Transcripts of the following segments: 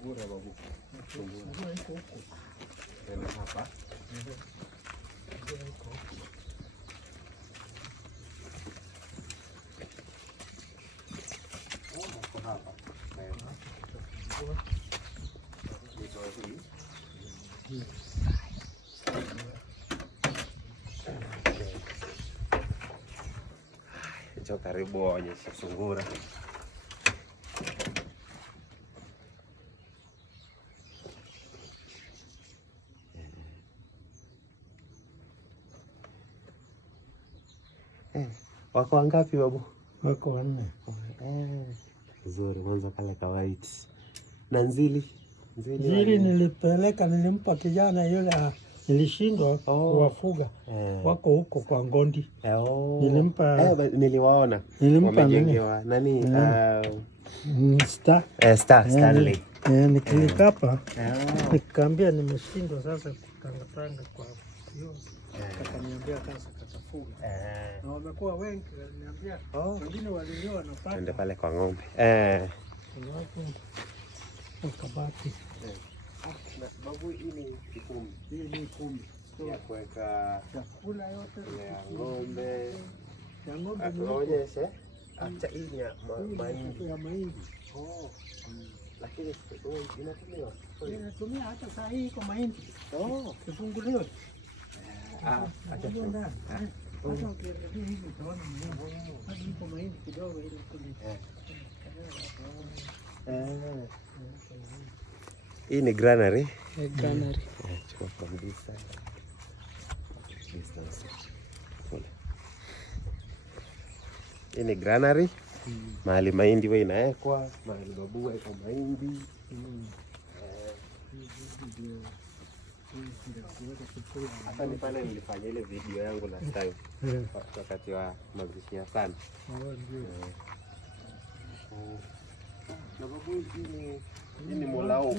Sungura babu. Sungura iko huko. Tena hapa. Sungura iko huko. Kwa hapa. Njoo karibu waonyeshe sungura. Wako wangapi babu? Wako 4. Nzuri, mwanzo kale ka white. Na nzili? Nzili nilipeleka, nilimpa kijana yule nilishindwa kuwafuga. Wako huko kwa Ngondi. Nilimpa niliwaona. Nilimpa nani? Stanley. Nikilikapa. Nikamwambia nimeshindwa sasa kutangatanga kwa hiyo. Akaniambia sasa katafuga. Na wamekuwa wengi, aliniambia wengine walioa na paka. Ndio pale kwa ng'ombe. Ukabati. Babu, hii ni kikumbi. Hii ni kumbi. Ya kuweka chakula yote ya ng'ombe. Ya ng'ombe. Atuonyeshe. Acha hii ni mahindi. Ya mahindi. Lakini inatumiwa. Inatumia hata saa hii iko mahindi. Kifunguliwe. Acha ndani. Sasa ukiangalia hivi utaona mahindi. Hadi iko mahindi kidogo ile kule. Hii ni granary. Granary. Chukua kabisa. Hii ni granary. Mahali mahindi wewe inawekwa, mahali babu weka mahindi. Hapa ni pale nilifanya ile video yangu last time. Wakati wa mazishi ya sana. Na babu, hii ni molao.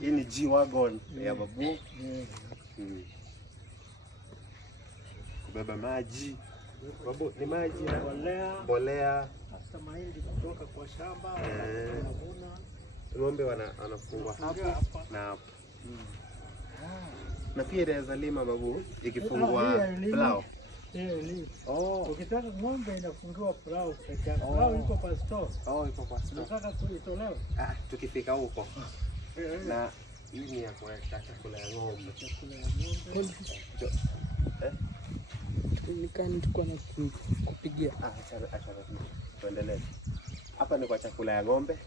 Hii ni G-Wagon ya babu. Kubeba maji. Babu, ni maji na mbolea. Hata mahindi kutoka kwa shamba. Ng'ombe wanafungwa hapo na hapo. Na pia inaweza lima babu, ikifungwa plau. Ukitaka ng'ombe inafungiwa plau peke yake. Plau iko kwa store. Iko kwa store. Nataka tuitolewe. Tukifika huko. Na hii ni ya kuweka chakula ya ng'ombe. Chakula ya ng'ombe. Nikani tulikuwa na kupigia. Acha tuendelee. Hapa ni kwa chakula ya ng'ombe.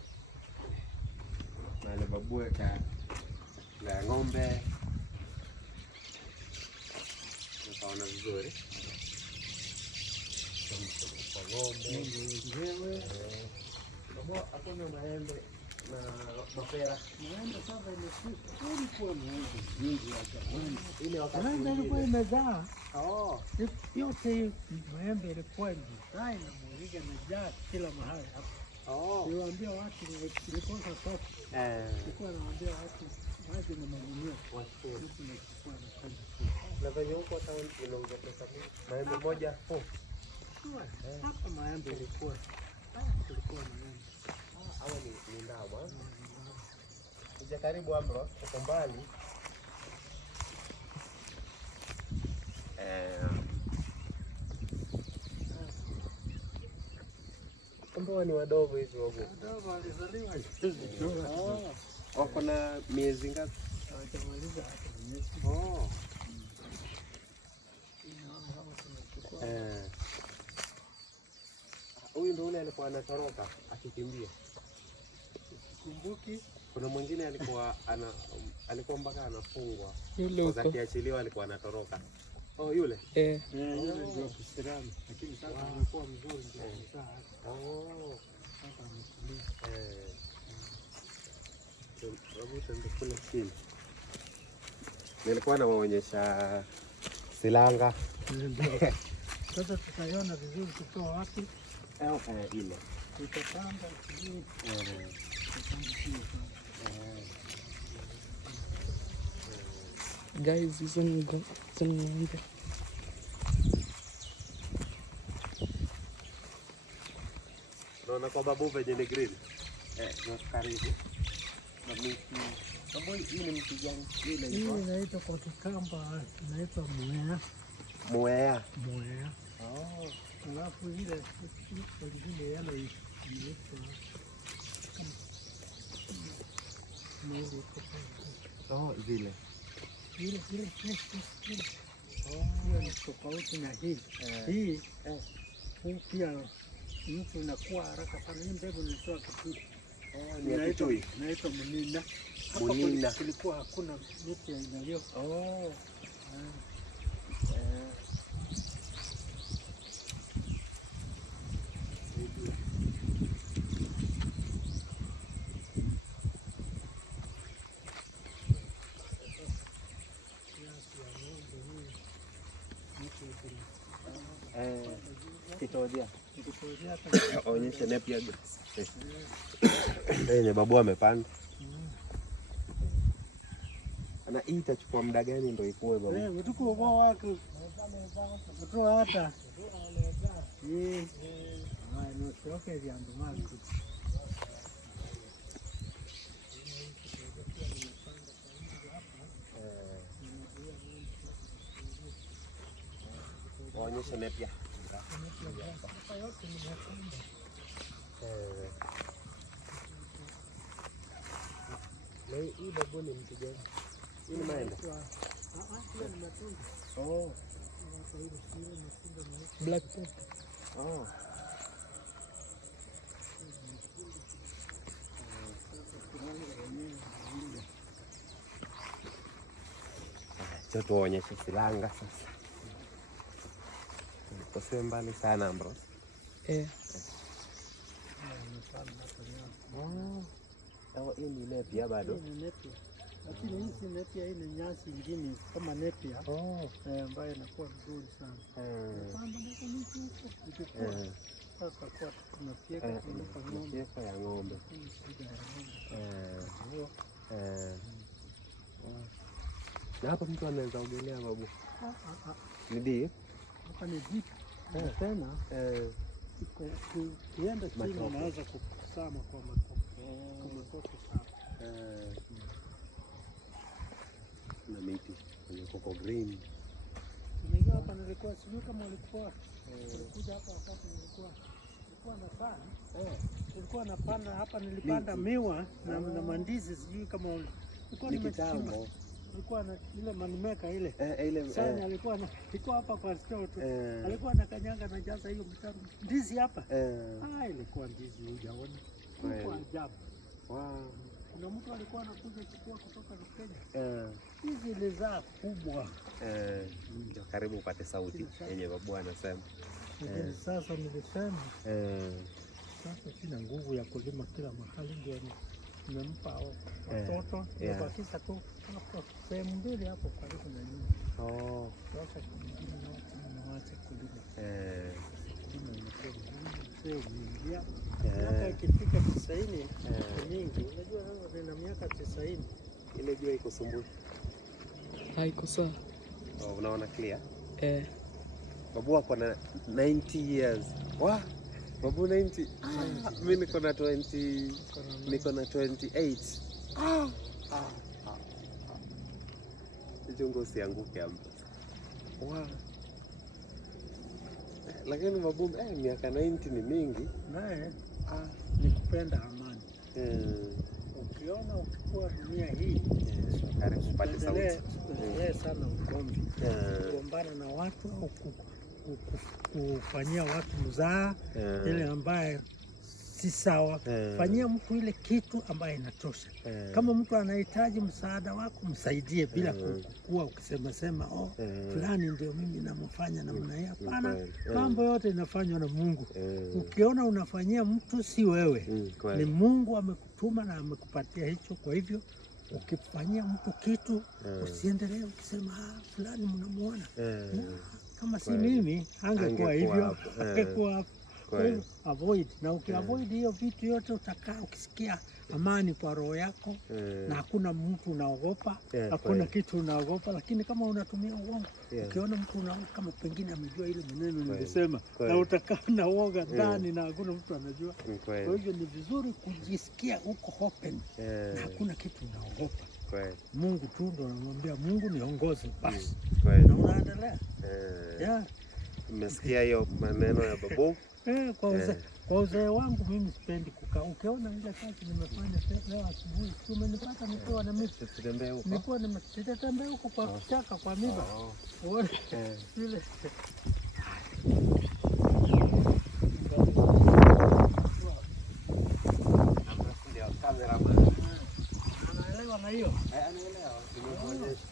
Na babu weka chakula ya ng'ombe. Unaona vizuri. Kwa ng'ombe wenyewe. Babu, hakuna maembe na mapera. Maembe sasa ilikuwa maembe nyingi hapa. Ile wakati maembe ilikuwa imezaa. Yote maembe ilikuwa imezaa na mwingi imejaa kila mahali hapa. Niwaambia watu nilikosa soko. Nilikuwa nawaambia watu maji na magunia. Na venye huko town inauza pesa mingi. Maembe moja 4. Hapa maembe ilikuwa maembe. Hawa ni ndawa. Kuja karibu Ambro, uko mbali. Ambao ni wadogo hivi wago. Wadogo walizaliwa wako na miezi ngapi? Hawajamaliza hata miezi. Huyu ndio ule alikuwa anatoroka akikimbia. Kumbuki kuna mwingine alikuwa mpaka anafungwa. Yule akiachiliwa alikuwa anatoroka. Yule? Yule ndio Kiislamu. Lakini sasa amekuwa mzuri ndio mzaa. Sasa ametulia. Kule chini. Nilikuwa nawaonyesha silanga. Sasa tutaiona vizuri kutoa wapi? Ile. Tutapanda vizuri. Guys, hizo ni ng'ombe. Naona kwa babu venye ni green. Karibu. Hii ni mti gani? Hii inaitwa kwa Kikamba inaitwa mwea. Mwea. Mwea. Oh. Alafu ile ingine yalo inaitwa Vile. Hiyo ni tofauti na hii. Hii pia mtu inakuwa haraka sana. Hii mbegu nilitoa Kitui. Inaitwa Munina. Munina. Kulikuwa hakuna miti ya aina hiyo. Onyesha napier grass. Yenye babu amepanda. Na hii itachukua muda gani ndio ikue babu? Tuko kwa wako. Kutoa hata. Okay, vya ndumani. Onyesha napier. Hii babu ni mti gani? Hii ni maembe. Black pepper. Tuonyeshe silanga sasa. Usiwe mbali sana bro. Hii ni nepia bado. Lakini hii si nepia, hii ni nyasi ingine kama nepia ambayo inakuwa nzuri sana. Sasa kwa tunafyeka ya ng'ombe. Na hapa mtu anaweza ogelea babu. Ni deep. Hapa ni deep. Tena ukienda chini unaweza kukusama kwa matoto sana. Na miti kwenye koko green. Nilikuwa hapa, nilikuwa sijui kama ulikuwa ulikuja hapa wakati nilikuwa na pana. Nilikuwa na pana hapa, nilipanda miwa na mandizi, sijui kama ulikuwa nimechimba. Alikuwa na ile manimeka ile. Sana alikuwa hapa kwa store tu. Alikuwa anakanyanga na jaza hiyo mtaro. Ndizi hapa. Ilikuwa ndizi hujaona. Kwa ajabu. Wow. Kuna mtu alikuwa anakuja kuchukua kutoka Kenya. Hizi ilizaa kubwa. Karibu upate sauti yenye babu anasema. Sasa nilisema. Sasa sina nguvu ya kulima kila mahali, ndio nimempa watoto. Nimebakisha tu hapo sehemu mbili hapo karibu na nyumba. Sasa kingine niwache kulima. Miaka ikifika 90 mingi. Unajua sasa nina miaka 90. Ile jua iko sumbui. Haiko sawa. Unaona clear? Babu wako na 90 years. Babu 90. Mimi niko na 20. Niko na 28. Jongo usianguke hapo. Lakini babu miaka 90 ni mingi. Naye ni kupenda amani. Ukiona ukikuwa dunia hii, usipate sauti. Sana ugomvi. Kugombana na watu au kufanyia watu mzaha ile ambaye si sawa. Fanyia mtu ile kitu ambaye inatosha. Kama mtu anahitaji msaada wako, msaidie bila kukua ukisema fulani ndio mimi namfanya namna hii. Hapana, mambo yote inafanywa na Mungu. Ukiona unafanyia mtu, si wewe, ni Mungu amekutuma na amekupatia hicho. Kwa hivyo ukifanyia mtu kitu, usiendelee ukisema fulani mnamuona. Kama si mimi angekuwa hivyo, angekuwa Kwa hivyo avoid, na ukiavoid hiyo vitu yote utakaa ukisikia amani kwa roho yako na hakuna mtu unaogopa, hakuna kitu unaogopa. Lakini kama unatumia uongo, ukiona mtu unaogopa kama pengine amejua ile maneno nilisema, na utakaa na uoga ndani na hakuna mtu anajua. Kwa hivyo ni vizuri kujisikia uko open na hakuna kitu unaogopa. Mungu tu ndo anamwambia Mungu niongoze basi. Na unaendelea. Umesikia hiyo maneno ya babu? Kwa uzee wangu mimi sipendi kukaa. Ukiona ile kazi nimefanya leo asubuhi, umenipata nikiwa na mimi. Tutembee huko. Nilikuwa nimetembea huko kwa kichaka kwa miba. Uone ile. Cameraman. Anaelewa na hiyo? Anaelewa. Nimekuonyesha.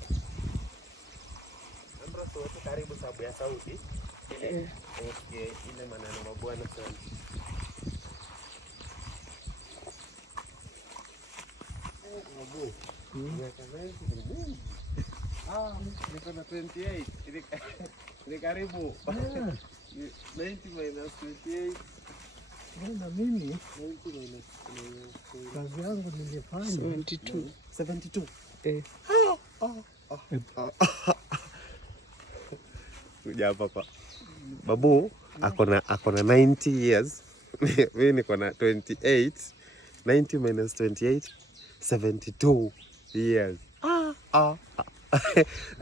Nambra tu karibu sababu ya sauti. Okay, ile maneno mabwana sana. Babu. Niko na 28. Ni karibu. 90 minus 28. Na mimi kazi yangu nilifanya 72. Kuja hapa. Babu ako na 90 years. Mimi niko na 28. 90 minus 28, 72 years.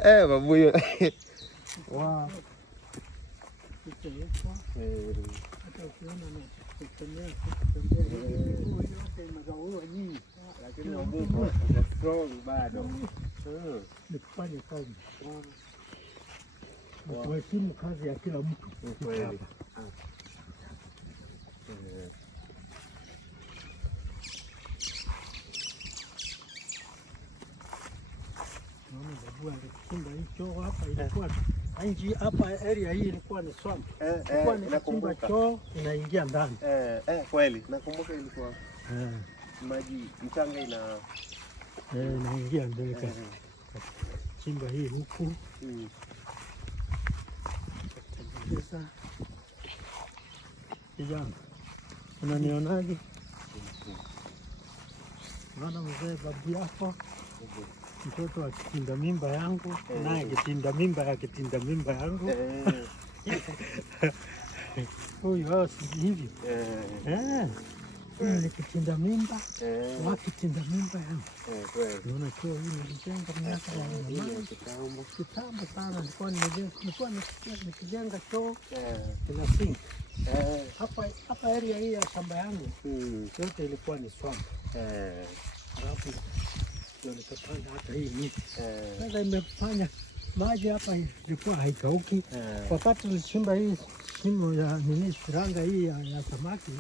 Babu hiyo. Wow. Hata ukiona na kutembea lakini babu strong bado. Ni kufanya kazi. Kuheshimu kazi ya kila mtu. Kweli. Naona babu alichimba hii choo hapa, ilikuwa inji hapa area hii ilikuwa ni swamp. Ilikuwa ni kuchimba choo inaingia ndani. Kweli. Nakumbuka ilikuwa maji mchanga inaingia ndani. Chimba hii huku. Sasa kijana, unanionaje? Naona mzee babu yako, mtoto akitinda mimba yangu, naye akitinda mimba yangu. Huyu wao si hivyo. Nikitinda mimba, wakitinda mimba yangu. Unaona choo hii nilijenga miaka ya kitambo sana. Nilikuwa nikijenga choo kina sink. Hapa area hii ya shamba yangu yote ilikuwa ni swamp. Alafu ndio nikapanda hata hii miti. Sasa imefanya maji hapa ilikuwa haikauki. Wakati nilichimba hii shimo ya nini siranga hii ya samaki,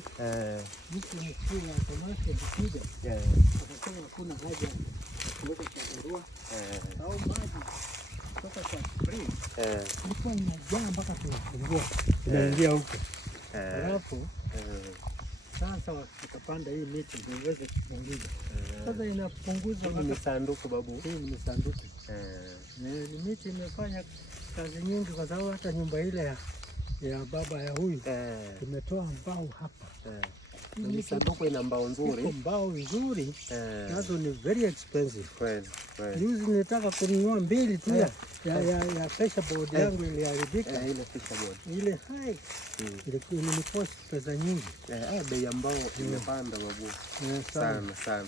mtu mkuu ya samaki alikuja. Akasema hakuna haja kuweka chandarua au maji kutoka kwa spring. Ilikuwa inajaa mpaka tunafungua. Inaingia huko. Alafu sasa wakapanda hii miti niweze kupunguza. Sasa inapunguza ni sanduku babu. Hii ni sanduku. Ni miti imefanya kazi nyingi kwa sababu hata nyumba ile ya baba ya huyu tumetoa mbao hapa. Ni sanduku ina mbao nzuri. Mbao nzuri. Nazo ni very expensive. Kweli. Juzi nilitaka kununua mbili tu ya pressure board yangu iliharibika. Ile pressure board. Ile hai. Ilikuwa inikost pesa nyingi. Bei ya mbao imepanda babu. Sana. Sasa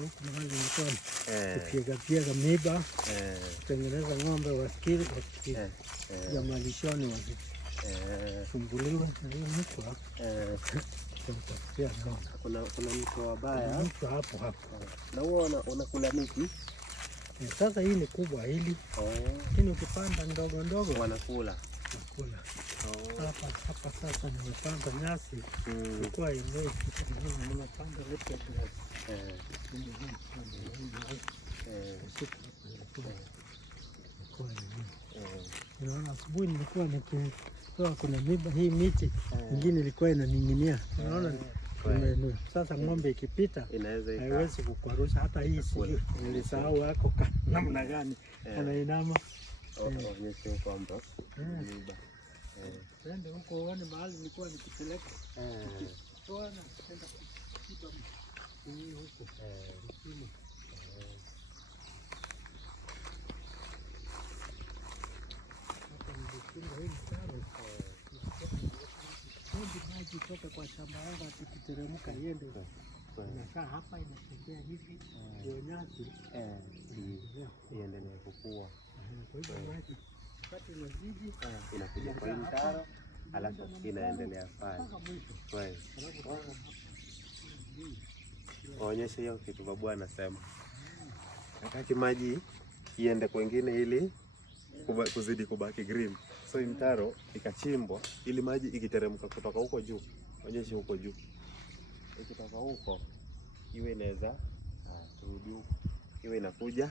huku mahali nilikuwa kupiga miba, kutengeneza ng'ombe wasikili ya malishoni wasisumbuliwe na hiyo mkwa. Kuna mtu wabaya. Mtu hapo. Na huo unakula miti? Sasa hii ni kubwa hili. Lakini ukipanda ndogo wanakula. Hapa sasa nimepanda nyasi. Ilikuwa imei. Nimepanda lote grass. Unaona asubuhi nilikuwa nikitoa kuna miba hii miti nyingine ilikuwa inaning'inia. Unaona sasa ng'ombe ikipita haiwezi kukwarusha hata hii sijui. Nilisahau yako namna gani anainama. Onyeshe kwamba miba. Twende huko uone mahali nilikuwa nikipeleka. Toana kwenda kuiba ni huko. Msimu. Hapa nilifunga hii mtaro. Maji kutoka kwa shamba yangu akiteremka iende. Inakaa hapa inatembea hivi ndio nyasi iendelee kukua. Kwa hivyo maji wakati inazidi inakuja kwa mtaro alafu inaendelea pale. Kweli. Waonyeshe hiyo kitu babu anasema. Hataki maji iende kwingine ili kuzidi kubaki green. So mtaro ikachimbwa ili maji ikiteremka kutoka huko juu. Onyeshe huko juu. Ikitoka huko iwe inaweza kurudi huko. Iwe inakuja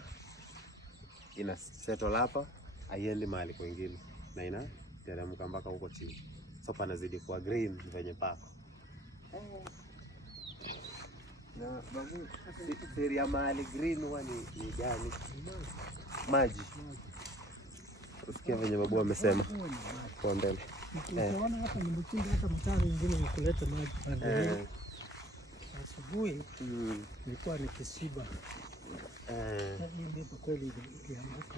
ina settle hapa, haiendi mahali kwingine na inateremka mpaka huko chini. So panazidi kuwa green venye pako. Na babu, siri ya mahali green huwa ni gani? Maji. Usikia venye babu amesema kwa mbele. Unaona hapa nimechimba hata mtaro mwingine wa kuleta maji pande. Asubuhi nilikuwa nikisiba. Hii ndipo kweli ilianguka.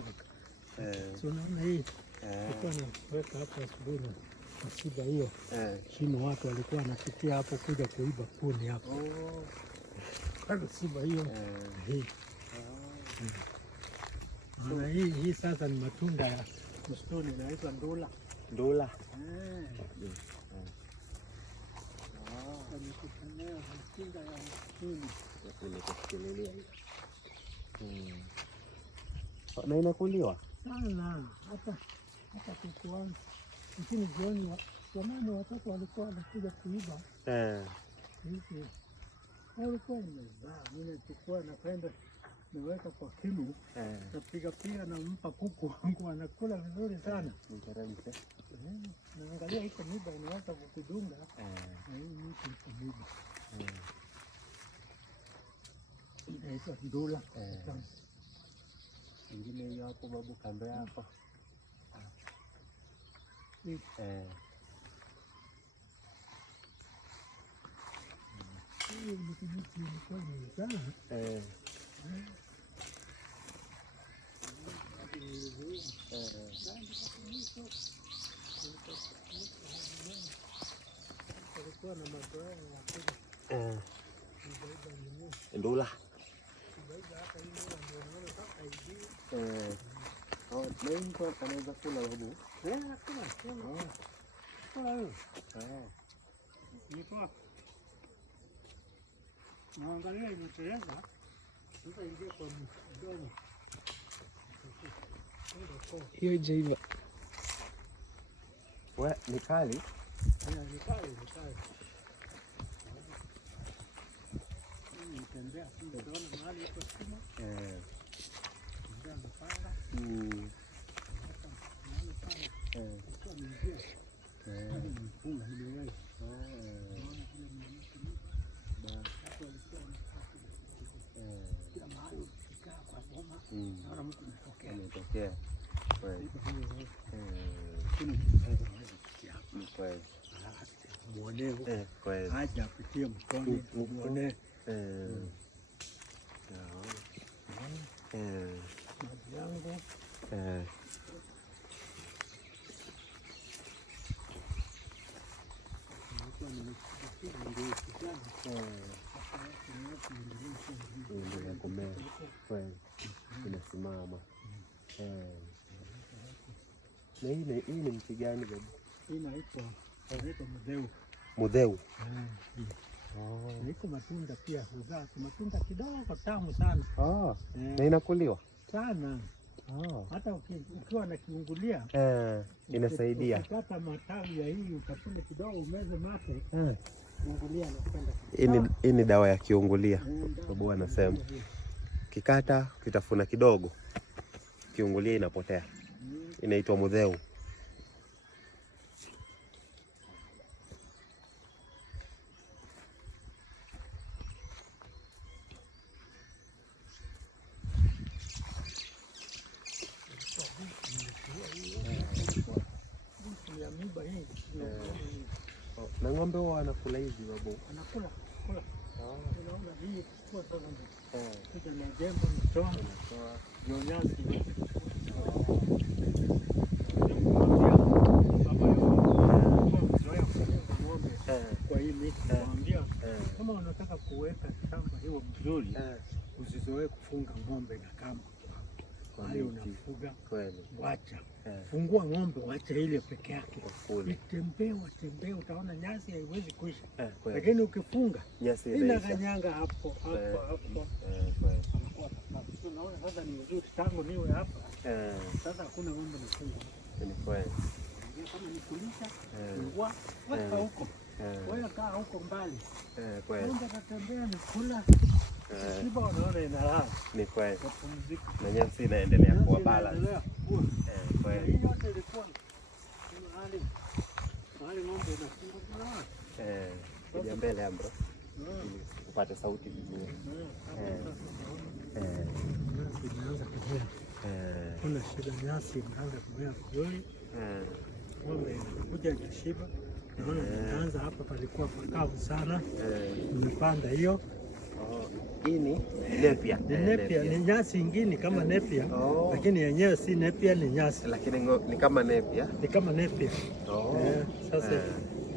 So naona hii nilikuwa naweka hapa asubuhi na kasiba hiyo. Shimo watu walikuwa wanapitia hapo kuja kuiba kuni hapo. Kwa siba hiyo hii. Na hii sasa ni matunda ya msituni inaitwa ndula. Ndula. Matunda ya msituni. Nimekusikililia hiyo. Na inakuliwa sana hata kukuana. Lakini jioni zamani watoto walikuwa wanakuja kuiba. Hivi walikuwa nimezaa, mimi nachukua na kwenda naweka kwa kinu. Napiga nampa kuku wangu anakula vizuri sana. Naangalia iko miba inaweza kukudunga. Na hii miti iko miba. Inaitwa ndula. Ingine hiyo hapo babu kando yako. Hii ni kijiti ilikuwa imezaa. Kulikuwa na mazoea ya ndula. Anaweza kula babu. Naangalia imeteleza. Sasa ingia kwa mdomo. Hiyo haijaiva. Ni kali. Ni kali. Nitembea kule naona mahali hapo sima. Ndio mpanga. Haja apitie mtoni muone. Maji yangu. Ndio kumea. Kweli. Inasimama. Na hii ni mti gani babu? Hii inaitwa mudheu. Mudheu. Iko matunda pia huzaa matunda kidogo tamu sana. Na inakuliwa sana. Hata ukiwa na kiungulia inasaidia. Ukikata matawi ya hii ukapule kidogo umeze mate. Kiungulia napenda. Hii ni dawa ya kiungulia. Babu anasema. Kikata kitafuna kidogo. Kiungulia inapotea. Inaitwa mudheu. Ya miba ng'ombe wao wanakula hivi babu. Wanakula. Unaona hii kwa sababu kuja na jembe mtoa nyonyazi. Kwa hii miti naambia kama unataka kuweka shamba hiyo mzuri, usizoee kufunga ng'ombe na kamba. Wale unafuga wacha. Fungua ng'ombe wacha ile peke yake. Watembee utaona nyasi haiwezi kuisha. Lakini ukifunga nyasi inakanyanga hapo. Unaona sasa ni nzuri tangu niwe hapa. Sasa hakuna ng'ombe nafunga. Ni kweli. Kama ni kulisha, fungua weka huko. Wewe kaa huko mbali. Ng'ombe tatembea ni kula. Shiba unaona inalala. Ni kweli. Na nyasi inaendelea kuwa balance. Kweli. Hii yote ilikuwa mahali ng'ombe inafunga. Kuja mbele Ambro. Ili upate sauti vizuri. Nyasi inaanza kumea. Kuna shida, nyasi inaanza kumea vizuri. Ng'ombe inakuja ikishiba. Naona inaanza hapa palikuwa pakavu sana. Nimepanda hiyo. Hii ni nepia. Ni nyasi ingine kama nepia, lakini yenyewe si nepia, ni nyasi. Lakini ni kama nepia. Ni kama nepia. Sasa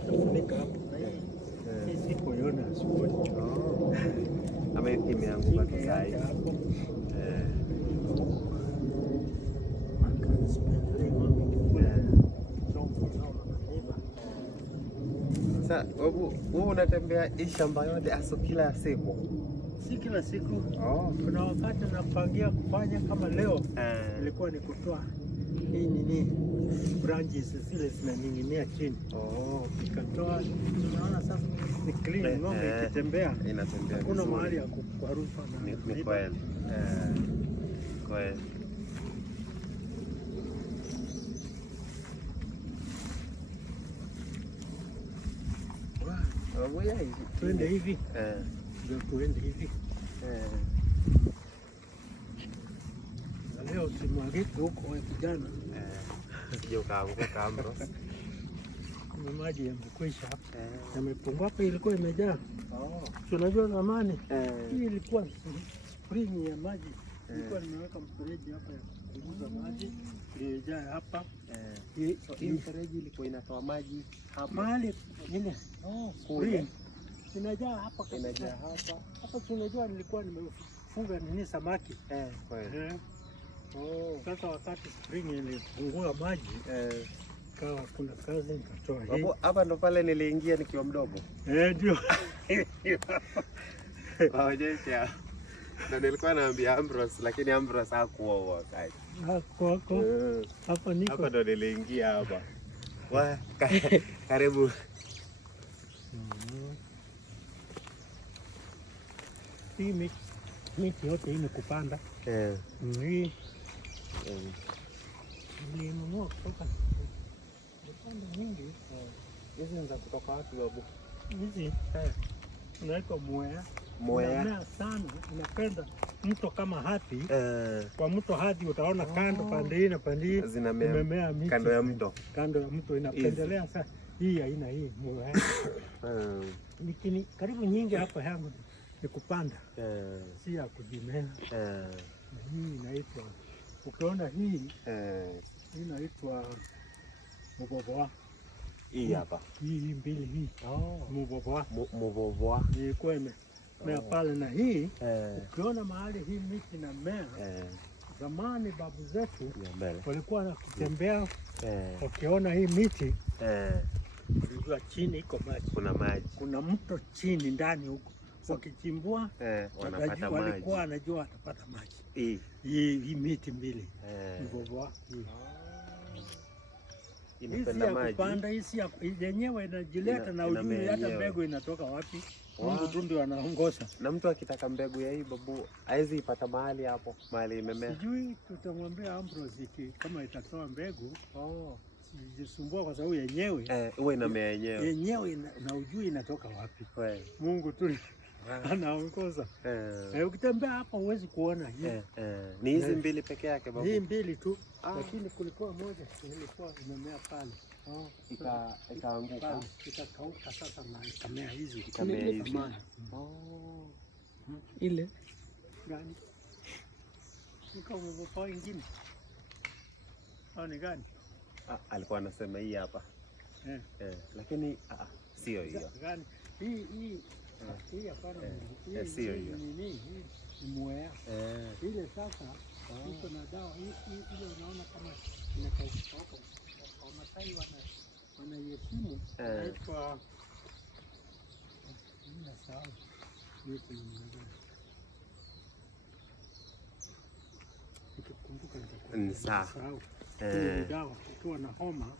tufunika hapo. Hii siku yona asubuhi. Ama imeanguka saa hii. Sasa wewe unatembea hii shamba yote aso kila siku? Si kila siku. Kuna wakati napangia kufanya kama leo. Ilikuwa ni kutoa hii nini branches zile zinaning'inia chini. Nikatoa. Unaona sasa ni clean, ng'ombe ikitembea inatembea. Kuna mahali ya kukwarufa na ni kweli. Kweli. Tuende hivi. Ndio tuende hivi. Leo simwagike huko wewe kijana. Sije ukaanguka Ambro. Kuna maji yamekwisha hapa. Yamepungua hapa, ilikuwa imejaa. Tunajua zamani hii ilikuwa spring ya maji. Ilikuwa nimeweka mfereji hapa ya kupunguza maji. Ilijaa hapa. Hii mfereji ilikuwa inatoa maji hapa. Mahali ile spring inajaa hapa kabisa. Hapa tunajua nilikuwa nimefuga nini samaki. Kweli. Sasa wakati spring ilipungua maji, kawa kuna kazi nikatoa hii. Hapa ndo pale niliingia nikiwa mdogo. Ndio. Waonyesha. Na nilikuwa naambia Ambrose, lakini Ambrose hakuwa wakati. Kwako. Hapa niko. Hapa ndo niliingia hapa. Karibu. Hii miti yote hii ni kupanda. Hii nilinunua kutoka kupanda nyingi. Hizi ni za kutoka wapi babu? Hizi inaitwa mwea. Mwea. Inamea sana, inapenda mto kama hati. Kwa mto hati utaona kando pande hii na pande hii zimemea miti. Kando ya mto. Kando ya mto inapendelea sana. Hii haina hii mwea. Lakini karibu nyingi hapa yangu ni kupanda. Si ya kujimea. Hii inaitwa, ukiona hii inaitwa muboboa. Hii hapa. Hii mbili hii. Muboboa. Muboboa. Ilikuwa imemea pale na hii. Ukiona mahali hii miti na mea. Zamani babu zetu walikuwa wakitembea. Wakiona hii miti. Walijua chini iko maji. Kuna maji. Kuna mto chini ndani huko. Wakichimbua wanapata maji. Walikuwa wanajua watapata maji. Hii miti mbili. Muboboa. Inapenda maji. Kupanda hii yenyewe inajileta na ujui hata mbegu inatoka wapi. Mungu tu ndio anaongoza. Na mtu akitaka mbegu ya hii babu, haizi ipata mahali hapo, mahali imemea. Sijui tutamwambia Ambrose kama itatoa mbegu. Sijisumbua kwa sababu yenyewe huwa inamea yenyewe. Yenyewe na ujui inatoka wapi. Kweli. Mungu tu anaongoza. Ukitembea hapa huwezi kuona hii. Ni hizi mbili peke yake babu? Hii mbili tu. Lakini kulikuwa moja ilikuwa imemea pale. Ikaanguka. Ikakauka sasa na ikamea hizi. Ikamea hizi. Ile gani? Nika umevaa ingine. Ni gani? Alikuwa anasema hii hapa. Lakini sio hiyo. Gani? Hii hapana. Sio hiyo. Hii ni mwea. Ile sasa iko na dawa. Ile unaona kama inakauka. Wamasai wanaheshimu. Inaitwa sawa. Nikikumbuka nitakusahau. Dawa ukiwa na homa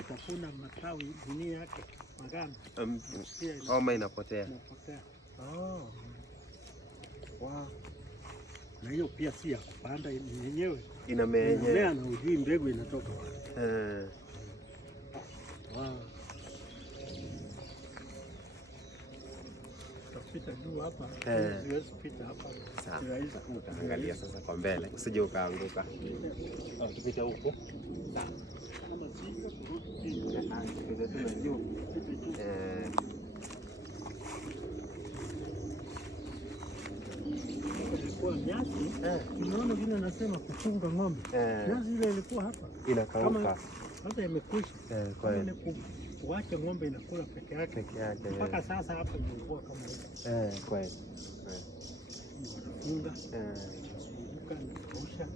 utafuna matawi nini yake maganda, homa inapotea. Wow. Na hiyo pia si ya kupanda yenyewe, inamea na ujui mbegu inatoka wapi. Wow. Utapita juu hapa, huwezi kupita hapa. Sasa utaangalia sasa kwa mbele usije ukaanguka. Ukipita huko kama sivyo kurudi juu. Ilikuwa nyasi. Unaona vile nasema kuchunga ng'ombe. Nyasi ile ilikuwa hapa. Inakauka. Sasa imekwisha. Kwa hiyo kuacha ng'ombe inakula peke yake. Mpaka sasa hapa imekuwa kama hivi. Kwa hiyo funga. Suka na kausha.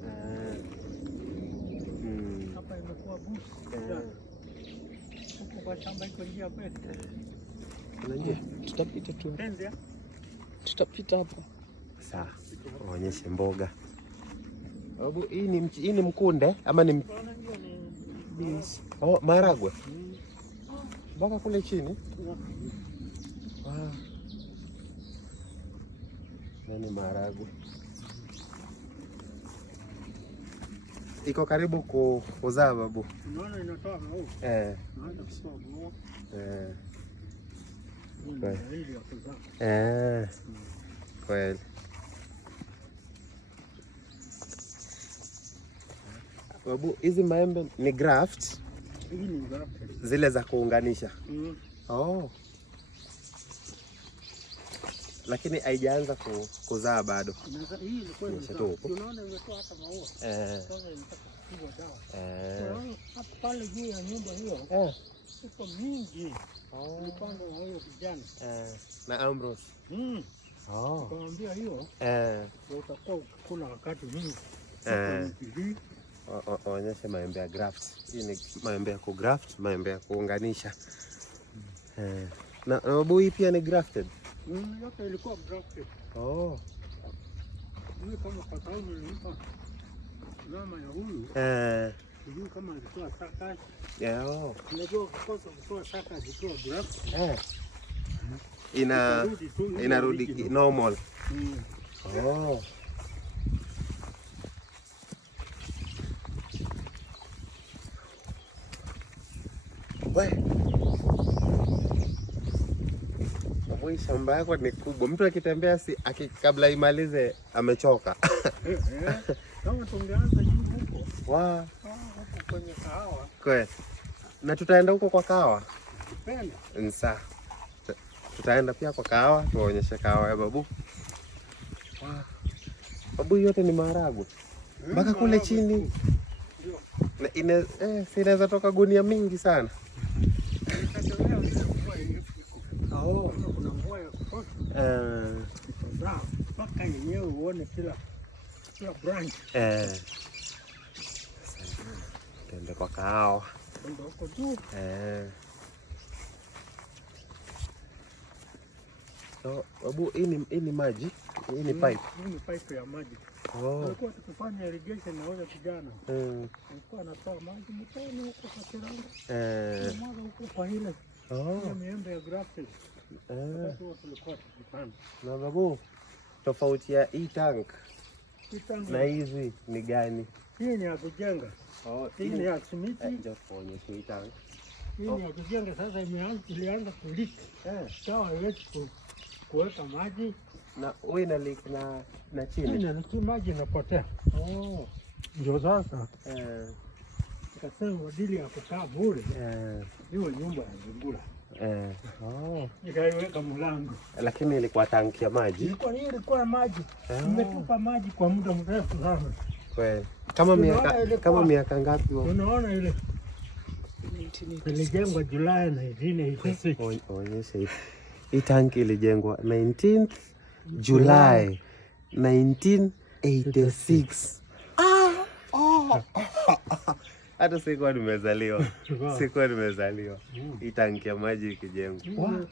Hapa imekuwa bush. Huko kwa shamba iko njia kweli. Kuna njia. tutapita tu. Tende. Tutapita hapa. Sawa. Waonyeshe mboga. Babu, hii ni mkunde ama ni Beans. maharagwe? Mpaka kule chini. Nani maharagwe? Iko karibu kuzaa babu. Unaona inatoa maua. Unaanza kutoa maua. Kweli. Babu, hizi maembe ni graft? Hii ni grafted. Zile za kuunganisha. Lakini haijaanza kuzaa bado. Hii ilikuwa inazaa. Unaona imetoa hata maua. Sasa inataka kupigwa dawa. Unaona hapa pale juu ya nyumba hiyo. Iko mingi. Ilipandwa na huyo kijana. Na Ambrose. Nikamwambia hiyo. Utakuwa ukikula wakati mwingi. Waonyeshe maembe ya graft. Hii ni maembe ya kugraft, maembe ya kuunganisha. Na babu, hii pia ni grafted? Yote ilikuwa grafted. Hii kama kwa sababu nilimpa mama ya huyu. Sijui kama alitoa saka. Unajua ukikosa kutoa saka zitoa graft. Inarudi normal. Babu, shamba yako ni kubwa. Mtu akitembea kabla imalize amechoka. Kama tungeanza juu huko. Huko Kwenye kahawa. Kweli. Na tutaenda huko kwa kahawa. Tupenda. Sawa. Tutaenda pia kwa kahawa, tuwaonyeshe kahawa ya babu. Babu, yote ni maharagwe. Mpaka kule chini. Ndio. Na inaweza toka gunia mingi sana. Kuna mvua ya kutosha. Mpaka yenyewe uone kila branch. Tuende kwa kahawa. Ndio huko juu. So, babu, hii ni maji. Hii ni pipe. Hii ni pipe ya maji. Tulikuwa tukifanya irrigation na wale vijana. Tulikuwa anatoa maji mtoni huko kwa kiranga. Mwaga huko kwa ile. Ile miembe ya grafted. Tulikuwa tukipanda. Na babu, tofauti ya hii tank na hizi ni gani? Hii ni ya kujenga. Hii ni ya simiti. Njoo tuonyeshe hii tank. Hii ni ya kujenga, sasa ilianza kulika. Sawa, haiwezi kuweka maji na wewe na chini. Na maji inapotea. Ndio sasa nikasema badili ya kukaa bure iwe nyumba ya Zungura. Nikaiweka mlango. Lakini ilikuwa tanki ya maji. Ilikuwa maji. Nimetupa maji kwa muda mrefu sana. Kweli. Kama miaka ngapi wewe? Unaona ile ilijengwa Julai 1986. Onyesha hii tanki ilijengwa 19th July 1986. Hata sikuwa nimezaliwa. Hii tanki ya maji ikijengwa.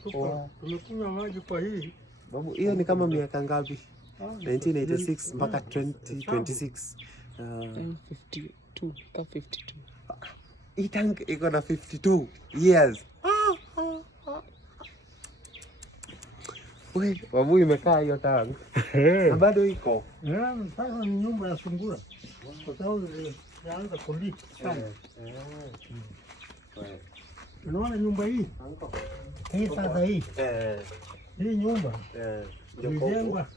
Tumekunywa maji kwa hii. Babu, hiyo ni kama miaka ngapi? 1986 mpaka 2026. 52. Hii tanki iko na 52 years. Wewe, babu, imekaa hiyo tanki. Na bado iko. Sasa ni nyumba ya Zungura. Kwa sababu ilianza kuliki sana. Unaona nyumba hii? Hii sasa hii. Hii nyumba. Ilijengwa.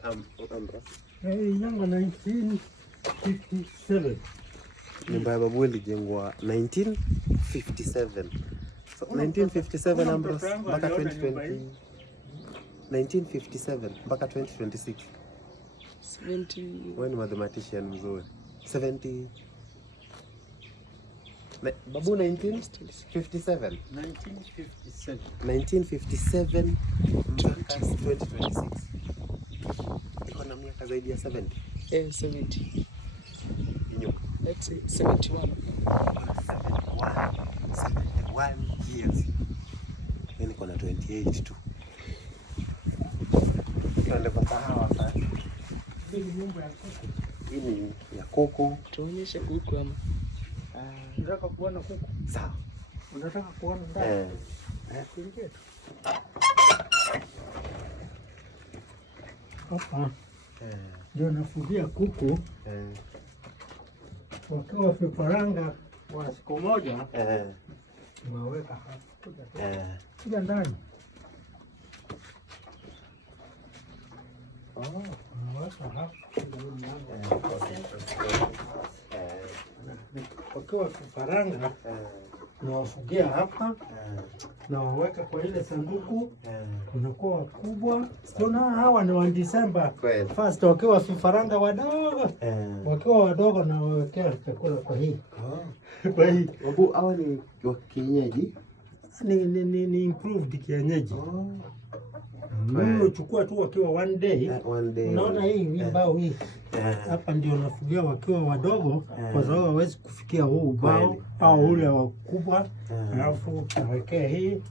Hii nyumba 1957. Nyumba ya babu ilijengwa 1957. So 1957 Ambrose mpaka 2020. 1957 mpaka 2026. 70. Wewe ni mathematician mzuri. 70. Babu 1957. 1957 mpaka 2026. Iko na miaka zaidi ya 70. 70. Inyo. Let's say 71. 71 years. Mimi niko na 28 tu. Tuende kwa kahawa sasa. Hii nyumba ya kuku. Hii ni ya kuku. Tuonyeshe kuku ama. Unataka kuona kuku? Sawa. Unataka kuona ndani? Kuingia tu. Hapa. Ndio nafugia kuku. Wakiwa vifaranga wa siku moja. Tunaweka hapa. Kuja ndani. Unaweka hapa. Wakiwa vifaranga nawafugia hapa na waweka kwa ile sanduku, unakuwa wakubwa. Tuna hawa ni wa Disemba first, wakiwa vifaranga wadogo, wakiwa wadogo na wawekea chakula kwa hii. Kwa hii Babu, hawa ni wa kienyeji? Ni improved kienyeji. Mimi chukua tu wakiwa one day. Unaona hii mbao hii hapa ndio nafugia wakiwa wadogo, kwa sababu hawezi kufikia huu ubao au ule wakubwa. Alafu nawekea hii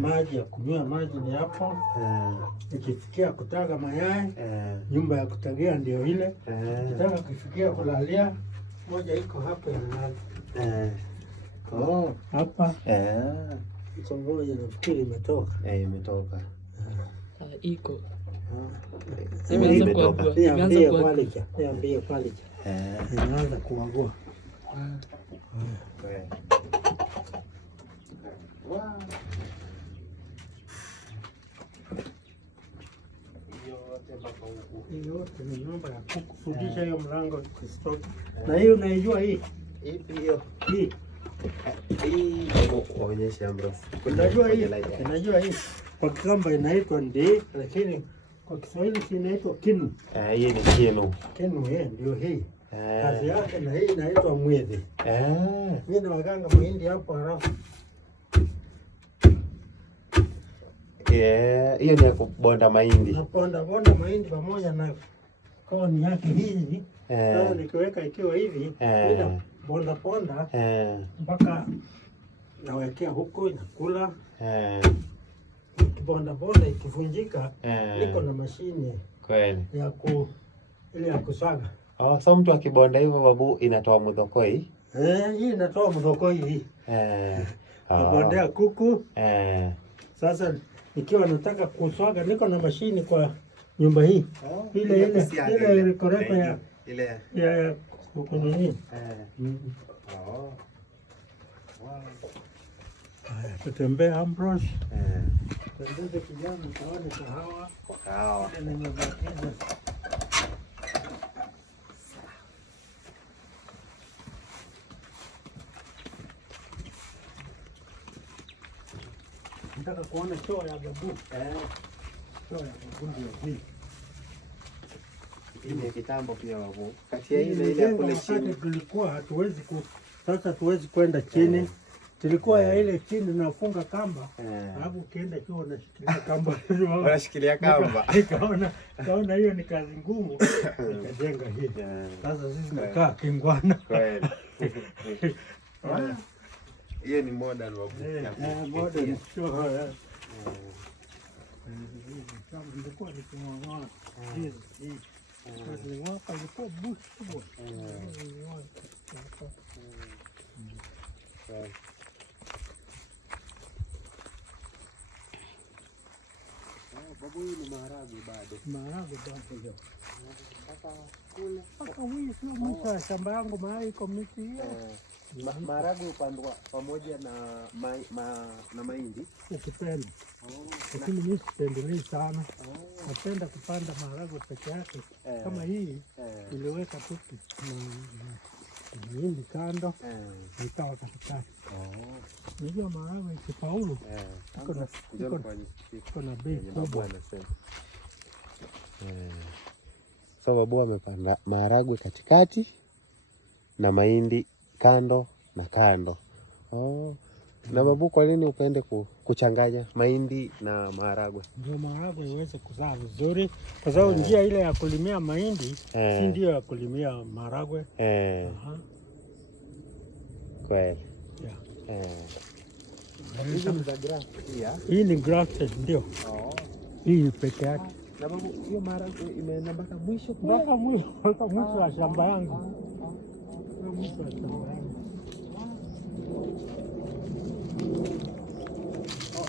maji ya kunywa, maji ni hapo. Ikifikia kutaga mayai, nyumba ya kutagia ndio ile. Kitaka kufikia kulalia, moja iko hapa inalala hapa. Iko moja nafikiri imetoka. Imetoka. Iko. Imeanza kuagua. Imeanza kuagua. Hiyo yote ni nyumba ya kuku. Fudisha hiyo mlango isitoke. Na hiyo unaijua hii? Hiyo. Hii. Onyesha Ambrose. Unajua hii? Unajua hii? Kwa Kikamba inaitwa ndi, lakini kwa Kiswahili inaitwa kinu. Hii ni kinu. Kinu ndio hii. Kazi yake na hii inaitwa mwezi. Mimi na waganga mahindi hapo halafu. Hiyo ni ya kubonda mahindi. Bonda mahindi pamoja na koni yake hivi. Sasa nikiweka ikiwa hivi, bila ponda mpaka nawekea huko inakula. Bonda ikivunjika, niko na mashine kweli ile ya kusaga. So mtu akibonda hivyo babu inatoa mudhokoi? Hii inatoa mudhokoi hii. Bondea kuku. Sasa nikiwa nataka kuswaga, niko na mashine kwa nyumba hii. Ile koreko ya kuku nini? Tutembea Ambrose. Tembeze kijana taone kahawa. kahawa. Nimebakiza. Nataka kuona choo ya babu. Choo ya babu ndio hii. Hii ni kitambo pia babu. Kati ya ile ya kule chini tulikuwa sasa hatuwezi kwenda chini. Tulikuwa ya ile chini unafunga kamba. Alafu ukienda choo unashikilia kamba. Unashikilia kamba. Kaona hiyo ni kazi ngumu. Nikajenga hii. Sasa sisi tunakaa kingwana. Kweli. Hiyo ni modern babu. Modern choo. Nilikuwa niking'oa hizi. Hapa ilikuwa bush kubwa. Babu, hii ni maharagwe bado. Maharagwe bado leo. Mpaka huyu sio mwisho wa shamba yangu, mahali iko miti hiyo. Maharagwe upandwa pamoja na mahindi ukipenda. Lakini mimi sipendelei sana. Napenda kupanda maharagwe peke yake. Kama hii niliweka tu mahindi kando, nikawa katikati. Unajua maharagwe ikifaulu iko na bei kubwa. So babu amepanda maharagwe katikati na mahindi kando na kando. Na babu, kwa nini upende kuchanganya mahindi na maharagwe? Ndio maharagwe iweze kuzaa vizuri, kwa sababu njia ile ya kulimia mahindi si ndio ya kulimia maharagwe. Kweli. Hii ni grafted ndio. Hii peke yake. Na babu, hiyo maharagwe imeenda mpaka mwisho wa shamba yangu. Mwisho wa shamba yangu.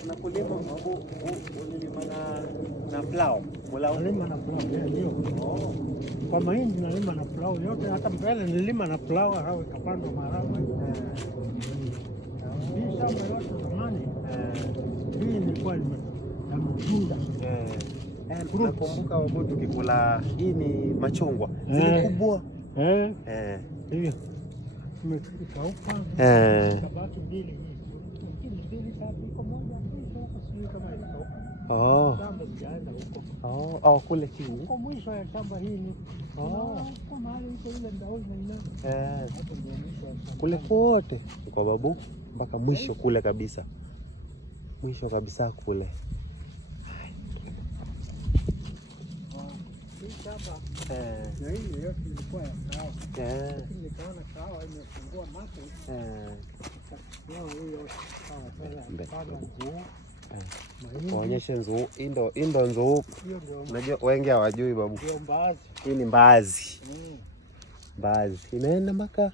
Na kulima babu, unalima na plau. Nalima na plau, ndio. Kwa mahindi nalima na plau yote, hata mbele nilima na plau au ikapandwa maharagwe. Hii shamba yote zamani. Hii ilikuwa na matunda. Nakumbuka babu, tukikula hii ni machungwa. Zile kubwa. Hivyo. Tumekauka. Kabaki mbili hii. Kule chini. Kwa mwisho ya shamba hii ni kwa mahali iko ile ndaoni na ina. Kule kote kwa babu mpaka mwisho kule kabisa. Mwisho kabisa kule. Hii shamba. Na hii yote ilikuwa ya kahawa. Lakini nikaona kahawa imefungua macho. Leo hiyo kahawa tena Waonyeshe nzuu. Hii ndo nzuu. Unajua wengi hawajui babu. Hii ni mbaazi. Mbaazi inaenda mpaka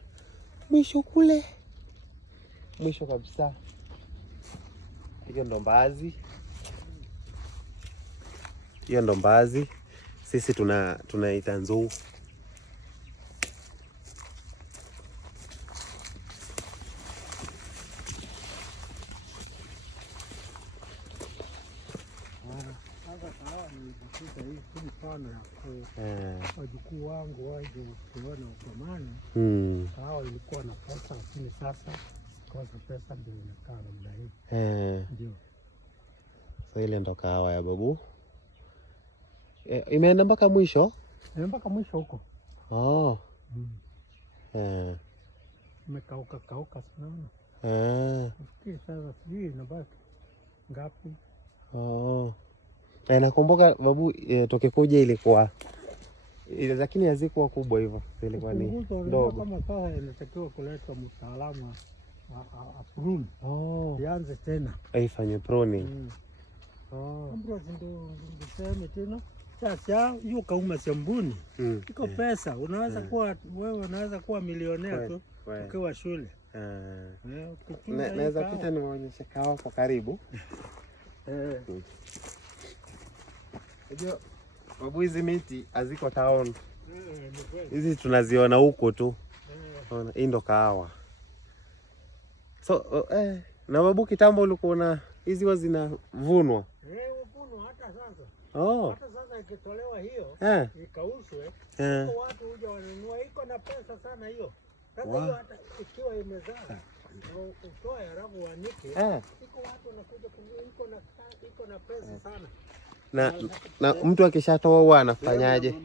mwisho kule. Mwisho kabisa. Hiyo ndo mbaazi. Hiyo ndo mbaazi. Sisi tunaita nzuu. Wajukuu wangu waje kuona ukomani. Kahawa ilikuwa na pesa, lakini sasa kosa pesa ndio inakaa namna hii. Ndio. So ile ndo kahawa ya babu. Imeenda mpaka mwisho? Mpaka mwisho huko. Imekauka sana. Sasa sijui inabaki ngapi. Nakumbuka babu, tukikuja ilikuwa lakini hazikuwa kubwa hivyo, zilikuwa ni ndogo. Kama sasa inatakiwa kuleta mtaalamu prune. Ianze tena. Ifanye pruning. Ndio ndiseme tena. Sasa hiyo kauma sambuni. Iko pesa. Unaweza kuwa wewe unaweza kuwa milionea tu ukiwa shule. Naweza pita niwaonyeshe kahawa kwa karibu. Unajua babu, hizi miti haziko town. Hizi tunaziona huko tu. Hii ndo kahawa. So na babu, kitambo ulikuwa na hizi huwa zinavunwa. Vunwa hata sasa. Hata sasa ikitolewa hiyo ikauzwe, watu huja wanunua, iko na pesa sana hiyo. Sasa hiyo hata ikiwa imezaa na utoe halafu uanike, iko watu wanakuja kununua, iko na pesa sana. Na mtu akishatoa huwa anafanyaje?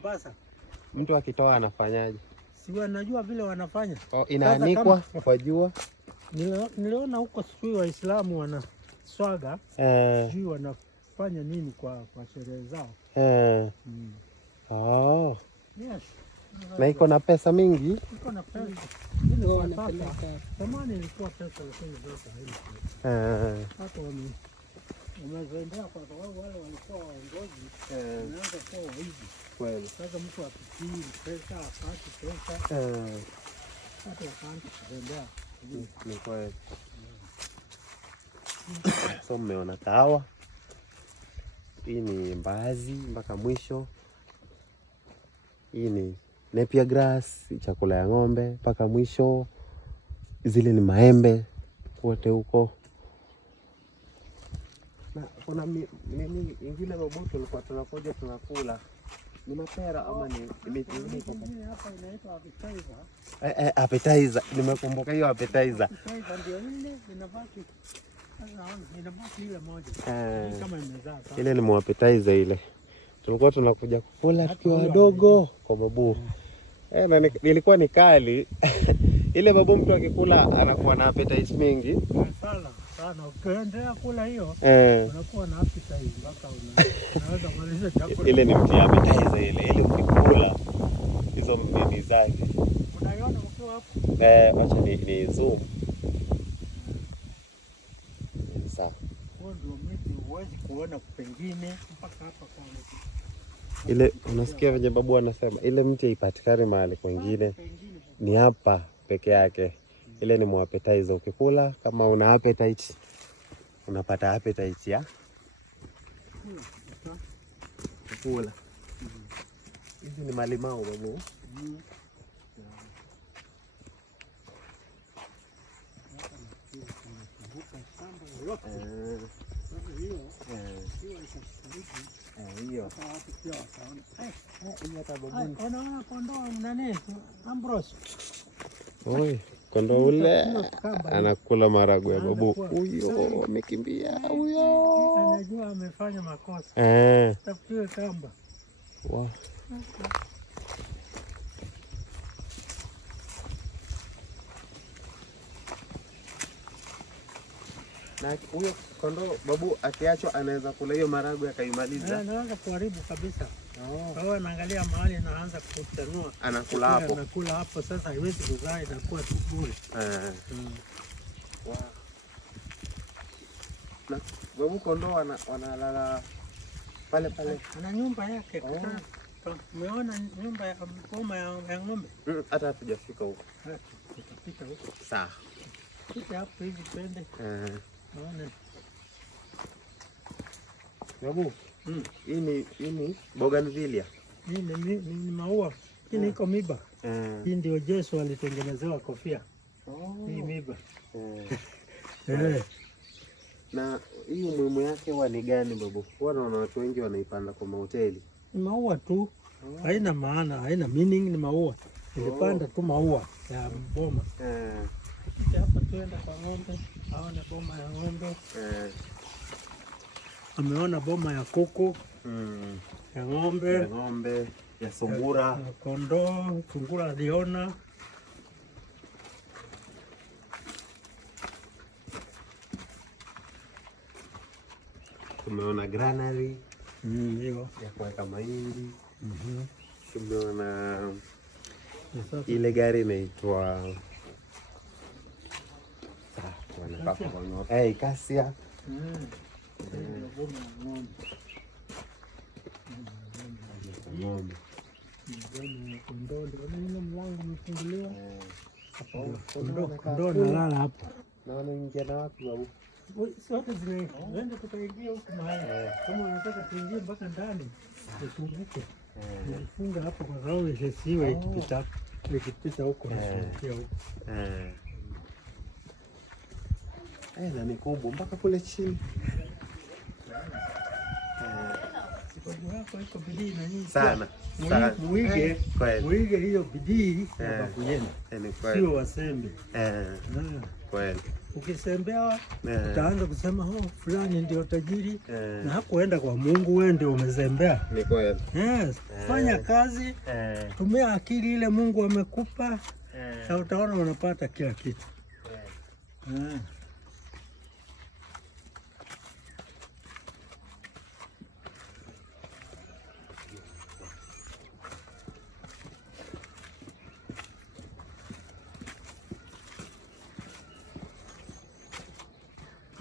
Mtu akitoa anafanyaje? Si wanajua vile wanafanya. Inaanikwa kwa jua. Niliona huko sijui Waislamu wanaswaga, sijui wanafanya nini kwa sherehe zao. Yes. Na iko na pesa mingi? Iko na pesa. Zamani ilikuwa pesa lakini sasa haiko. Hapo wamezoea kwa sababu wale walikuwa waongozi, wanaanza kuwa waizi. Kweli. Sasa mtu akitii pesa, apate pesa. Hata wakaanza kutembea. Ni kweli. So mmeona kahawa. Hii ni mbaazi mpaka mwisho. Hii ni Napier grass, chakula ya ng'ombe mpaka mwisho. Zile ni maembe kote huko. Na kuna nini ingine babu tulikuwa tunakuja tunakula. Ni mapera ama ni miti ingine hapa inaitwa appetizer. Appetizer. Nimekumbuka hiyo appetizer. Appetizer ndio ile inabaki. Sasa inabaki ile moja. Kama imezaa sana. Ile ni appetizer ile. Tulikuwa tunakuja kukula tukiwa wadogo kwa babu. Na nilikuwa ni kali. Ile babu mtu akikula anakuwa na appetite mingi. Sana. Ukiendelea kula hiyo, unakuwa na appetite mpaka unaweza kumaliza chakula. Ile ni mti appetizer ile ukikula hizo nini zake. Unaiona ukiwa hapo? Acha ni zoom. Sawa. Ndio mimi huwezi kuona pengine mpaka hapa kwa ile unasikia venye babu anasema ile mti haipatikani mahali kwingine, ni hapa peke yake. Ile ni appetizer, ukikula kama una appetite unapata appetite ya kula. Hizi ni malimau babu. Hiyo. Unaona kondoo nani? Ambrose. Oi, kondoo ule anakula maragwe babu. Huyo amekimbia huyo. Anajua amefanya makosa. Tafutiwe kamba. Wow. Na huyo kondoo babu akiachwa anaweza kula hiyo maragwe akaimaliza. Anaanza kuharibu kabisa. Kwa anaangalia mahali na anaanza kutanua. Anakula hapo. Anakula hapo, sasa haiwezi kuzaa, inakuwa bure. Wow. Na babu kondoo wanalala pale. Ana nyumba yake. Umeona nyumba ya boma ya ng'ombe? Hata hatujafika huko. Tutafika huko. Sawa. Kiti hapo hivi twende. Naona. Babu. Hii ni bougainvillea. Hii ni maua. Hii ni iko miba. Hii ndio Yesu alitengenezewa kofia. Hii miba. Na hii umuhimu yake huwa ni gani babu? Huwa naona watu wengi wanaipanda kwa mahoteli. Ni maua tu. Haina maana, haina meaning, ni maua. Nilipanda tu maua ya boma. Hapa tuenda kwa ng'ombe, aone boma ya ng'ombe. Ameona boma ya kuku, ya ng'ombe, ya sungura, ya kondoo, sungura aliona. Tumeona granary, hiyo ya kuweka mahindi. Tumeona ile gari inaitwa Kasia. Ng'ombe. Kondoo ndio mlango umefunguliwa. Kondoo nalala hapo. Naona ingia na wapi babu? Sote zinaenda tukaingia huko mahali. Kama unataka tuingie mpaka ndani, tufunguke. Tufunga hapo kwa sababu isiwe ikipita huko na huko. Na ni kubwa mpaka kule chini. babu yako iko bidii na nyinyi sana. Muige hiyo bidii ya babu yenu. Sio wasembe. Kweli. Ukisembewa utaanza kusema fulani ndio tajiri na hakuenda kwa Mungu, wewe ndio umezembea. Ni kweli. Yes. Fanya kazi, tumia akili ile Mungu amekupa, na utaona unapata kila kitu.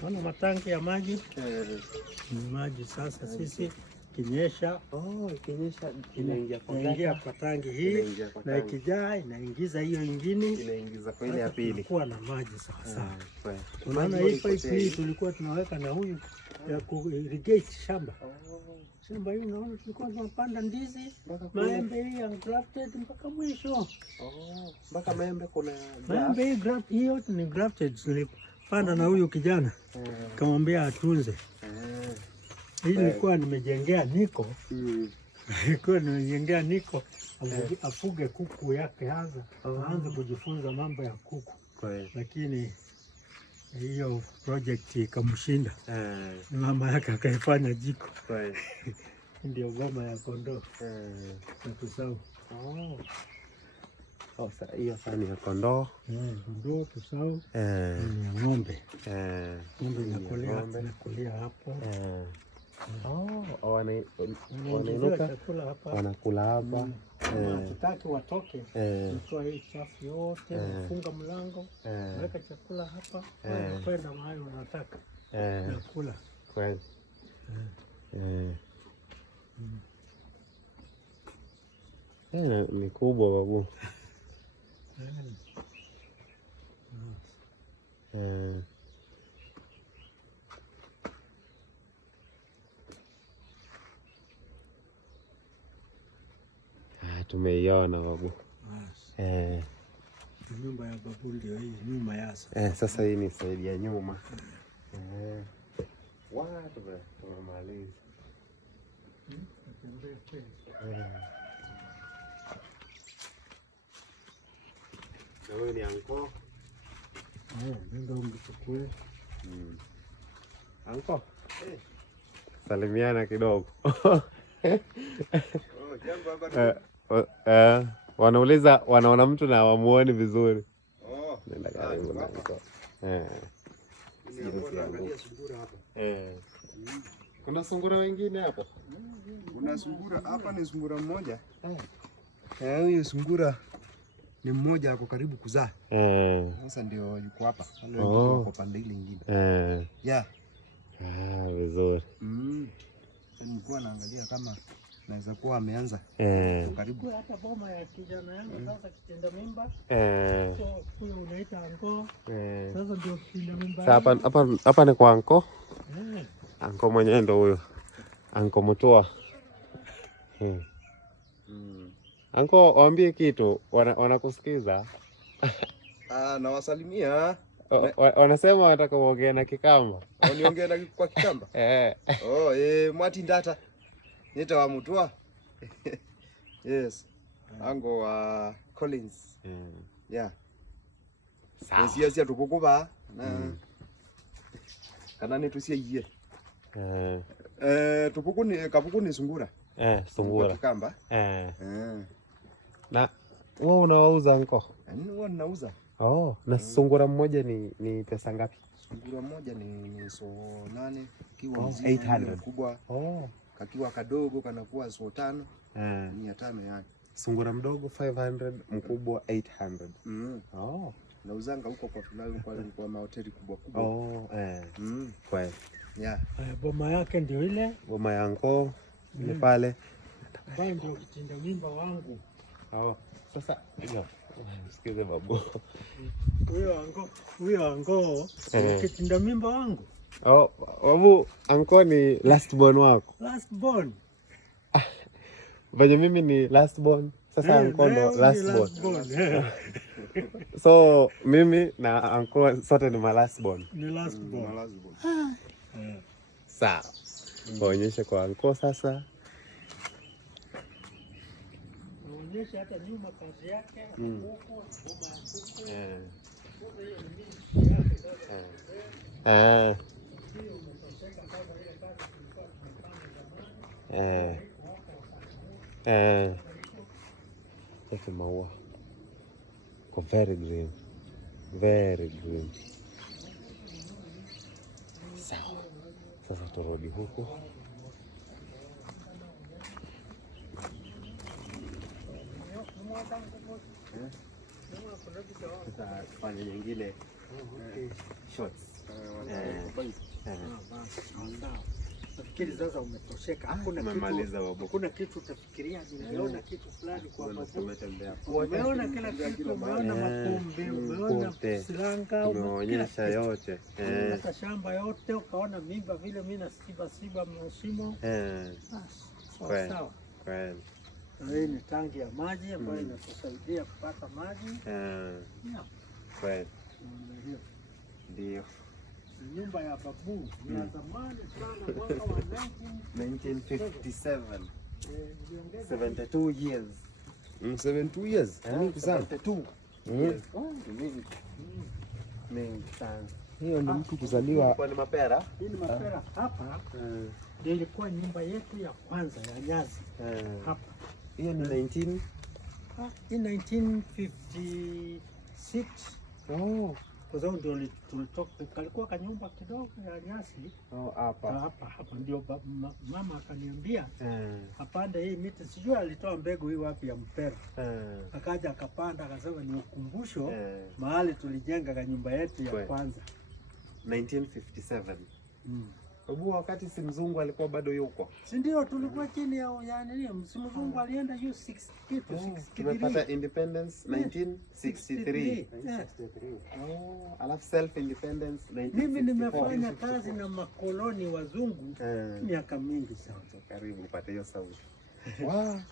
Wana matanki ya maji. Ni maji sasa sisi kinyesha inaingia kwa tangi hii na ikijaa inaingiza hiyo ingine inaingiza kwa ile ya pili. Kuwa na maji sasa. Unaona hii pipe hii tulikuwa tunaweka na huyu ya ku irrigate shamba. Shamba hii unaona tulikuwa tunapanda ndizi, maembe hii grafted mpaka mwisho. Mpaka maembe kuna maembe hii hiyo ni grafted nilipanda na huyu kijana. Kamwambia atunze. Hii nilikuwa nimejengea Niko. Nilikuwa nimejengea Niko afuge kuku yake aanze kujifunza mambo ya kuku. Lakini hiyo project ikamshinda. Mama yake akaifanya jiko. Ndio goma ya kondoo. Tusau. Sasa hiyo sani ya kondoo. Kondoo tusau. Ni ng'ombe. Ng'ombe inakulia hapo. Wanakula hapa. Wakitaka watoke, nitoa hii chafu yote, funga mlango, weka chakula hapa, kwenda mahali unataka nakula. Kweli. Ni kubwa babu. Tumeiona babu. Nyumba ya babu ndio hii, nyuma yasa. Sasa hii ni saidi ya nyuma. Watu tumemaliza. Na huyu ni anko. Ndio mchukue. Anko. Salimiana kidogo. Wanauliza wanaona mtu na hawamuoni vizuri. Nenda karibu na anko. Kuna sungura wengine hapo? Kuna sungura hapa, ni sungura mmoja. Huyo sungura ni mmoja ako karibu kuzaa. Sasa ndio yuko hapa. Wale wengine wako pande ile nyingine. Vizuri. Nilikuwa naangalia kama naweza kuwa ameanza karibu. Hata boma ya kijana yangu sasa kitenda mimba. So huyo unaita anko. Sasa ndio kitenda mimba. Sasa hapa ni kwa anko. Anko mwenyewe ndo huyo. Anko Mutua. Anko, waambie kitu, wanakusikiza. Nawasalimia. Wanasema wanataka uongee na Kikamba. Niongee na kwa Kikamba? Mwati ndata. Nita wa Mutua. Yes. Ango wa Collins. Sawa. Sia tukukuba na kanani tusiye. Kapuku ni sungura. Sungura. Kikamba. Na wewe unawauza anko? Wewe unauza. Na sungura mmoja ni pesa ngapi? Sungura mmoja ni so 8 kiwa 800 kubwa. Kakiwa kadogo kanakuwa so 5. 500 yani. Sungura mdogo 500, mkubwa 800. Nauzanga huko kwa mahoteli kubwa kubwa. Kweli. Boma yake ndio ile. Boma ya anko ni pale. Baya ndio kitenda mimba wangu. Sasa msikize babu. Huyo anko kitenda mimba wangu. Babu, anko ni last born wako. Last born. Venye mimi ni last born. Sasa anko ndo last born. So mimi na anko sote ni ma last born. Ni last born. Sawa. Waonyeshe kwa anko sasa kuonyesha hata nyuma kazi yake huko ngoma ya kuku. Sasa hiyo ni mimi yake sasa. Hiyo umetosheka kama ile kazi tulikuwa tunafanya zamani. Yake maua kwa very green. Very green. Sawa. Sasa turudi huku. Tutafanya nyingine shots. Nafikiri sasa umetosheka. Hakuna kitu utafikiria. Nimeona kitu fulani kwa babu. Umeona kila kitu, umeona makombe, umeona silanga, umeonyesha yote. Hata shamba yote ukaona mimba vile mimi nasiba mashimo. Sawa. Kweli. Hii ni tangi ya maji ambayo inatusaidia kupata maji. Kweli. Ndio. Nyumba ya babu ni ya zamani sana, mwaka wa 1957. 72 years. 72 years. Mingi sana. 72. Mingi sana. Hiyo ndio mtu kuzaliwa. Kwa ni mapera. Hii ni mapera hapa. Ndio ilikuwa nyumba yetu ya kwanza ya nyasi. Hapa. Hiyo ni 19 1956. Kwa sababu ndio tulitoka, kalikuwa kanyumba kidogo ya nyasi. Hapa ndio mama akaniambia apande hii miti, sijui alitoa mbegu hii wapi ya mpera. Akaja akapanda, akasema ni ukumbusho mahali tulijenga kanyumba yetu ya kwanza 1957. Babu, wakati si mzungu alikuwa bado yuko. Si ndio tulikuwa chini ya nini? Mzungu alienda hiyo 63. Tumepata independence 1963. Alafu self independence 1964. Mimi nimefanya kazi na makoloni wazungu miaka mingi sana. Karibu upate hiyo sauti.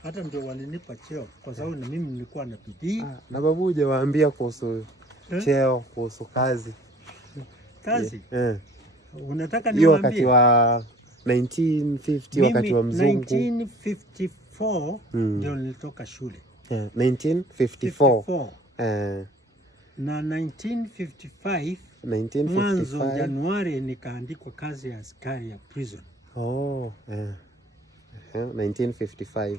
Hata ndio walinipa cheo kwa sababu na mimi nilikuwa na bidii. Na babu, hujawaambia kuhusu cheo, kuhusu kazi. Kazi? Unataka niwaambie? Hiyo wakati wa 1950, wakati wa mzungu. 1954 ndio nilitoka shule. 1954. Na 1955 mwanzo Januari nikaandikwa kazi ya askari ya prison. 1955.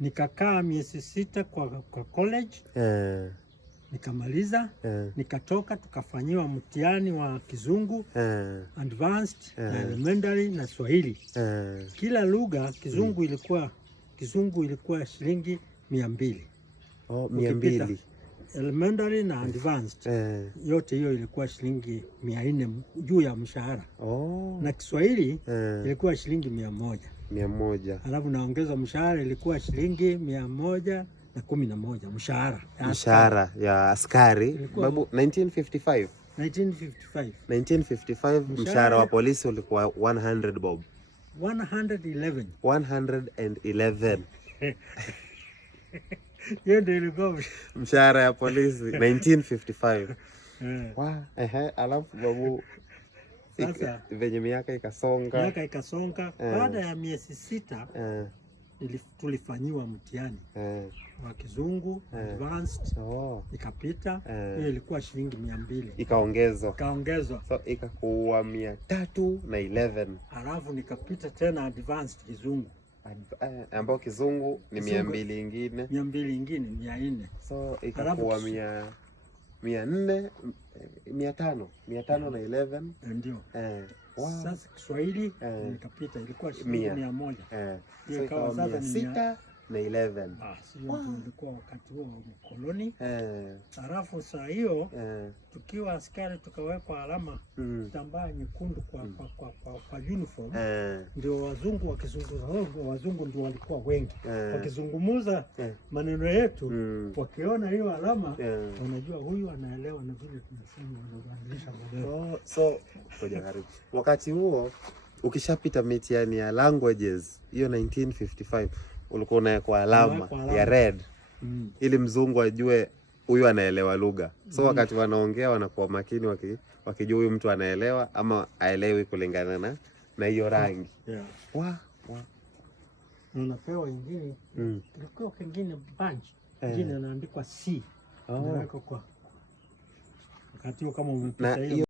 Nikakaa miezi 6 kwa college. Nikamaliza, nikatoka, tukafanyiwa mtihani wa Kizungu, advanced, elementary na Swahili. Kila lugha Kizungu ilikuwa shilingi 200. 200. Elementary na advanced. Yote hiyo ilikuwa shilingi 400 juu ya mshahara. Na Kiswahili ilikuwa shilingi 100. Alafu naongeza mshahara ilikuwa shilingi 111 mshahara ya askari. Babu, 1955. 1955 mshahara wa polisi ulikuwa 100 bob. 111. Hiyo ndio ilikuwa mshahara ya polisi 1955. Alafu babu, sasa venye miaka ikasonga. Baada ya miezi 6 tulifanyiwa mtihani wa Kizungu advanced, ikapita. Hiyo ilikuwa shilingi 200, ikaongezwa so ikakuwa 311. Alafu nikapita tena advanced Kizungu, ambao Kizungu ni 200 ingine 400, so ikakuwa 511 ndio. Sasa Kiswahili nikapita, ilikuwa shilingi 100. So ikawa sasa 611. Sio tulikuwa wakati huo wa koloni. Halafu saa hiyo tukiwa askari tukawekwa alama kitambaa nyekundu kwa uniform. Ndio wazungu wakizungumza, wazungu ndio walikuwa wengi wakizungumuza maneno yetu, wakiona hiyo alama wanajua huyu anaelewa na vile tunasema, wanabadilisha maneno. So wakati huo ukishapita mitihani ya languages hiyo 1955 ulikuwa unawekwa alama ya red ili mzungu ajue huyu anaelewa lugha. So wakati wanaongea wanakuwa makini wakijua huyu mtu anaelewa ama aelewi kulingana na hiyo rangi. Unapewa ingine, kilikuwa kingine bunch jina inaandikwa C. Inawekwa kwa wakati huo kama umepita hiyo